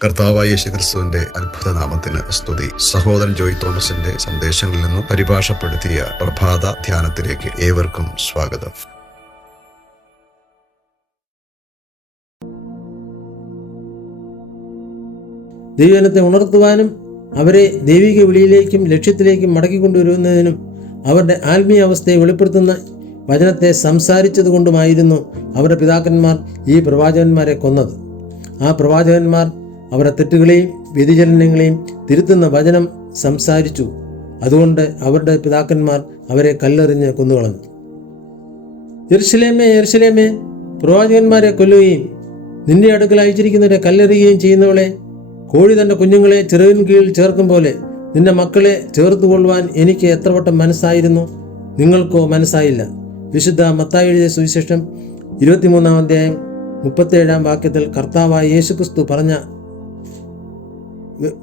കർത്താവായ യേശുക്രിസ്തുവിന്റെ അത്ഭുത നാമത്തിന് സ്തുതി. സഹോദരൻ ജോയ് തോമസിന്റെ സന്ദേശങ്ങളിൽ നിന്നും പരിഭാഷപ്പെടുത്തിയ പ്രഭാത ധ്യാനത്തിലേക്ക് ഏവർക്കും സ്വാഗതം. ദൈവജനത്തെ ഉണർത്തുവാനും അവരെ ദൈവിക വിളിയിലേക്കും ലക്ഷ്യത്തിലേക്കും മടക്കിക്കൊണ്ടുവരുന്നതിനും അവരുടെ ആത്മീയ അവസ്ഥയെ വെളിപ്പെടുത്തുന്ന വചനത്തെ സംസാരിച്ചത് കൊണ്ടുമായിരുന്നു അവരുടെ പിതാക്കന്മാർ ഈ പ്രവാചകന്മാരെ കൊന്നത്. ആ പ്രവാചകന്മാർ അവരുടെ തെറ്റുകളെയും വ്യതിചലനങ്ങളെയും തിരുത്തുന്ന വചനം സംസാരിച്ചു. അതുകൊണ്ട് അവരുടെ പിതാക്കന്മാർ അവരെ കല്ലെറിഞ്ഞ് കൊന്നുകളഞ്ഞു. യെരൂശലേമേ, യെരൂശലേമേ, പ്രവാചകന്മാരെ കൊല്ലുകയും നിന്റെ അടുക്കൽ അയച്ചിരിക്കുന്നവരെ കല്ലെറിയുകയും ചെയ്യുന്നവളെ, കോഴി തൻ്റെ കുഞ്ഞുങ്ങളെ ചിറകിൻ കീഴിൽ ചേർക്കും പോലെ നിന്റെ മക്കളെ ചേർത്തുകൊള്ളുവാൻ എനിക്ക് എത്ര വട്ടം മനസ്സായിരുന്നു, നിങ്ങൾക്കോ മനസ്സായില്ല. വിശുദ്ധ മത്തായി എഴുതിയ സുവിശേഷം 23-ാം അധ്യായം 37-ാം വാക്യത്തിൽ കർത്താവായ യേശുക്രിസ്തു പറഞ്ഞ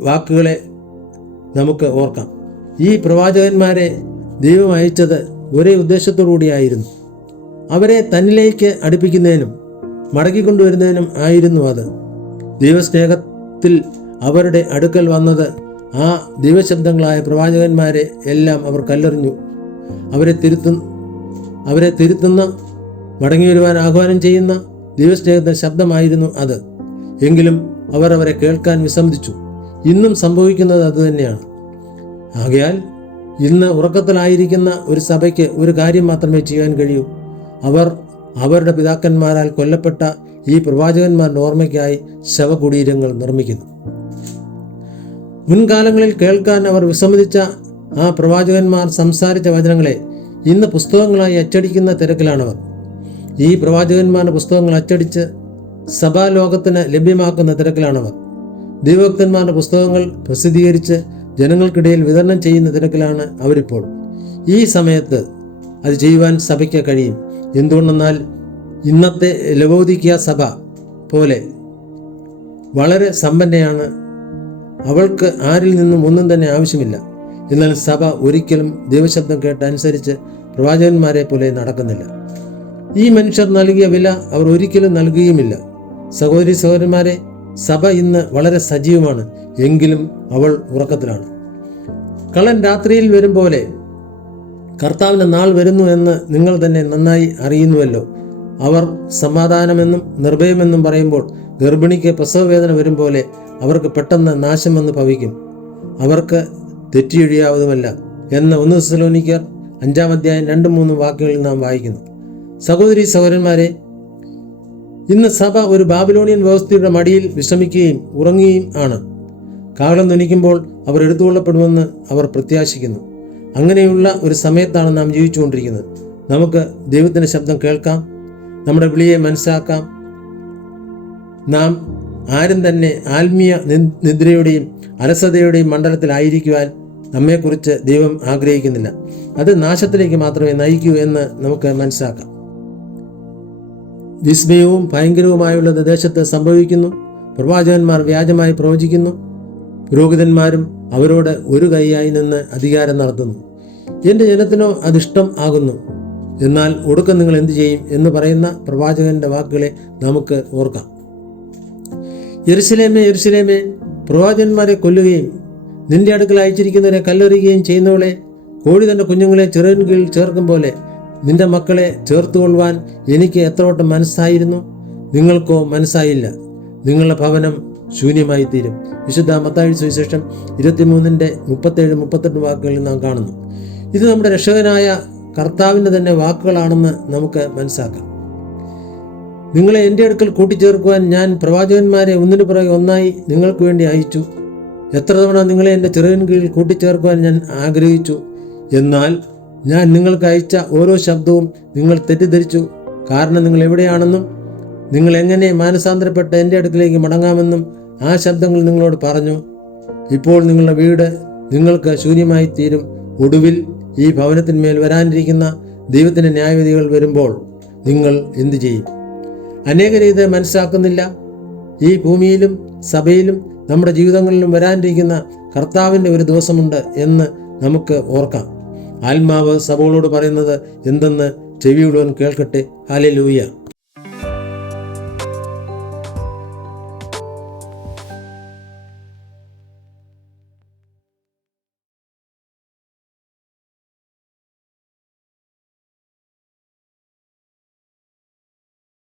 വാക്കുകളെ നമുക്ക് ഓർക്കാം. ഈ പ്രവാചകന്മാരെ ദൈവം അയച്ചത് ഒരേ ഉദ്ദേശത്തോടു കൂടിയായിരുന്നു. അവരെ തന്നിലേക്ക് അടുപ്പിക്കുന്നതിനും മടക്കിക്കൊണ്ടുവരുന്നതിനും ആയിരുന്നു അത്. ദൈവസ്നേഹത്തിൽ അവരുടെ അടുക്കൽ വന്നത് ആ ദൈവശബ്ദങ്ങളായ പ്രവാചകന്മാരെ എല്ലാം അവർ കല്ലെറിഞ്ഞു. അവരെ തിരുത്തുന്ന മടങ്ങി വരുവാൻ ആഹ്വാനം ചെയ്യുന്ന ദൈവസ്നേഹത്തിൻ്റെ ശബ്ദമായിരുന്നു അത്. എങ്കിലും അവർ അവരെ കേൾക്കാൻ വിസമ്മതിച്ചു. ഇന്നും സംഭവിക്കുന്നത് അതുതന്നെയാണ്. ആകയാൽ ഇന്ന് ഉറക്കത്തിലായിരിക്കുന്ന ഒരു സഭയ്ക്ക് ഒരു കാര്യം മാത്രമേ ചെയ്യാൻ കഴിയൂ. അവർ അവരുടെ പിതാക്കന്മാരാൽ കൊല്ലപ്പെട്ട ഈ പ്രവാചകന്മാരുടെ ഓർമ്മയ്ക്കായി ശവകുടീരങ്ങൾ നിർമ്മിക്കുന്നു. മുൻകാലങ്ങളിൽ കേൾക്കാൻ അവർ വിസമ്മതിച്ച ആ പ്രവാചകന്മാർ സംസാരിച്ച വചനങ്ങളെ ഇന്ന് പുസ്തകങ്ങളായി അച്ചടിക്കുന്ന തിരക്കിലാണവർ. ഈ പ്രവാചകന്മാരുടെ പുസ്തകങ്ങൾ അച്ചടിച്ച് സഭാലോകത്തിന് ലഭ്യമാക്കുന്ന തിരക്കിലാണവർ. ദൈവഭക്തന്മാരുടെ പുസ്തകങ്ങൾ പ്രസിദ്ധീകരിച്ച് ജനങ്ങൾക്കിടയിൽ വിതരണം ചെയ്യുന്ന തിരക്കിലാണ് അവരിപ്പോൾ. ഈ സമയത്ത് അത് ചെയ്യുവാൻ സഭയ്ക്ക് കഴിയും. എന്തുകൊണ്ടെന്നാൽ ഇന്നത്തെ ലവോദിക്കിയ സഭ പോലെ വളരെ സമ്പന്നയാണ്. അവൾക്ക് ആരിൽ നിന്നും ഒന്നും തന്നെ ആവശ്യമില്ല. എന്നാൽ സഭ ഒരിക്കലും ദൈവശബ്ദം കേട്ട് അനുസരിച്ച് പ്രവാചകന്മാരെ പോലെ നടക്കുന്നില്ല. ഈ മനുഷ്യർ നൽകിയ വില അവർ ഒരിക്കലും നൽകുകയുമില്ല. സഹോദരി സഹോദരന്മാരെ, സഭ ഇന്ന് വളരെ സജീവമാണ്. എങ്കിലും അവൾ ഉറക്കത്തിലാണ്. കള്ളൻ രാത്രിയിൽ വരും പോലെ കർത്താവിൻ്റെ നാൾ വരുന്നു എന്ന് നിങ്ങൾ തന്നെ നന്നായി അറിയുന്നുവല്ലോ. അവർ സമാധാനമെന്നും നിർഭയമെന്നും പറയുമ്പോൾ ഗർഭിണിക്ക് പ്രസവവേദന വരും പോലെ അവർക്ക് പെട്ടെന്ന് നാശം വന്ന് ഭവിക്കും. അവർക്ക് തെറ്റിയൊഴിയാവതുമല്ല എന്ന് 1 തെസ്സലോനിക്കർ 5-ാം അധ്യായം 2-3 വാക്യങ്ങളിൽ നാം വായിക്കുന്നു. സഹോദരി സഹോദരന്മാരെ, ഇന്ന് സഭ ഒരു ബാബിലോണിയൻ വ്യവസ്ഥയുടെ മടിയിൽ വിശ്രമിക്കുകയും ഉറങ്ങുകയും ആണ്. കാഹളം ധ്വനിക്കുമ്പോൾ അവർ എടുത്തുകൊള്ളപ്പെടുമെന്ന് അവർ പ്രത്യാശിക്കുന്നു. അങ്ങനെയുള്ള ഒരു സമയത്താണ് നാം ജീവിച്ചുകൊണ്ടിരിക്കുന്നത്. നമുക്ക് ദൈവത്തിൻ്റെ ശബ്ദം കേൾക്കാം, നമ്മുടെ വിളിയെ മനസ്സിലാക്കാം. നാം ആരും തന്നെ ആത്മീയ നിദ്രയുടെയും അലസതയുടെയും മണ്ഡലത്തിലായിരിക്കുവാൻ നമ്മെക്കുറിച്ച് ദൈവം ആഗ്രഹിക്കുന്നില്ല. അത് നാശത്തിലേക്ക് മാത്രമേ നയിക്കൂ എന്ന് നമുക്ക് മനസ്സിലാക്കാം. വിസ്മയവും ഭയങ്കരവുമായുള്ളത് ദേശത്ത് സംഭവിക്കുന്നു. പ്രവാചകന്മാർ വ്യാജമായി പ്രവചിക്കുന്നു. പുരോഹിതന്മാരും അവരോട് ഒരു കൈയായി നിന്ന് അധികാരം നടത്തുന്നു. എൻ്റെ ജനത്തിനോ അതിഷ്ടം ആകുന്നു, എന്നാൽ ഒടുക്കം നിങ്ങൾ എന്തു ചെയ്യും എന്ന് പറയുന്ന പ്രവാചകന്റെ വാക്കുകളെ നമുക്ക് ഓർക്കാം. യെരൂശലേമേ, യെരൂശലേമേ, പ്രവാചകന്മാരെ കൊല്ലുകയും നിന്റെ അടുക്കൽ അയച്ചിരിക്കുന്നവരെ കല്ലെറിയുകയും ചെയ്യുന്നവളെ, കോഴി തൻ്റെ കുഞ്ഞുങ്ങളെ ചിറകിൻ കീഴിൽ ചേർക്കും പോലെ നിന്റെ മക്കളെ ചേർത്തുകൊള്ളുവാൻ എനിക്ക് എത്ര വട്ടം മനസ്സായിരുന്നു, നിങ്ങൾക്കോ മനസ്സായില്ല. നിങ്ങളുടെ ഭവനം ശൂന്യമായി തീരും. വിശുദ്ധ മത്തായി സുവിശേഷം 23-ന്റെ 37-38 വാക്കുകളിൽ നാം കാണുന്നു. ഇത് നമ്മുടെ രക്ഷകനായ കർത്താവിൻ്റെ തന്നെ വാക്കുകളാണെന്ന് നമുക്ക് മനസ്സിലാക്കാം. നിങ്ങളെ എൻ്റെ അടുക്കൽ കൂട്ടിച്ചേർക്കുവാൻ ഞാൻ പ്രവാചകന്മാരെ ഒന്നിനു പുറകെ ഒന്നായി നിങ്ങൾക്ക് വേണ്ടി അയച്ചു. എത്ര തവണ നിങ്ങളെ എൻ്റെ ചിറകിൻ കീഴിൽ കൂട്ടിച്ചേർക്കുവാൻ ഞാൻ ആഗ്രഹിച്ചു. എന്നാൽ ഞാൻ നിങ്ങൾക്ക് അയച്ച ഓരോ ശബ്ദവും നിങ്ങൾ തെറ്റിദ്ധരിച്ചു. കാരണം നിങ്ങൾ എവിടെയാണെന്നും നിങ്ങൾ എങ്ങനെ മാനസാന്തരപ്പെട്ട് എൻ്റെ അടുക്കിലേക്ക് മടങ്ങാമെന്നും ആ ശബ്ദങ്ങൾ നിങ്ങളോട് പറഞ്ഞു. ഇപ്പോൾ നിങ്ങളുടെ വീട് നിങ്ങൾക്ക് ശൂന്യമായി തീരും. ഒടുവിൽ ഈ ഭവനത്തിന്മേൽ വരാനിരിക്കുന്ന ദൈവത്തിൻ്റെ ന്യായവിധികൾ വരുമ്പോൾ നിങ്ങൾ എന്തു ചെയ്യും? അനേകരെ ഇത് മനസ്സിലാക്കുന്നില്ല. ഈ ഭൂമിയിലും സഭയിലും നമ്മുടെ ജീവിതങ്ങളിലും വരാനിരിക്കുന്ന കർത്താവിൻ്റെ ഒരു ദിവസമുണ്ട് എന്ന് നമുക്ക് ഓർക്കാം. ആത്മാവ് സഭകളോട് പറയുന്നത് എന്തെന്ന് ചെവിയുള്ളവൻ കേൾക്കട്ടെ. ഹല്ലേലൂയ.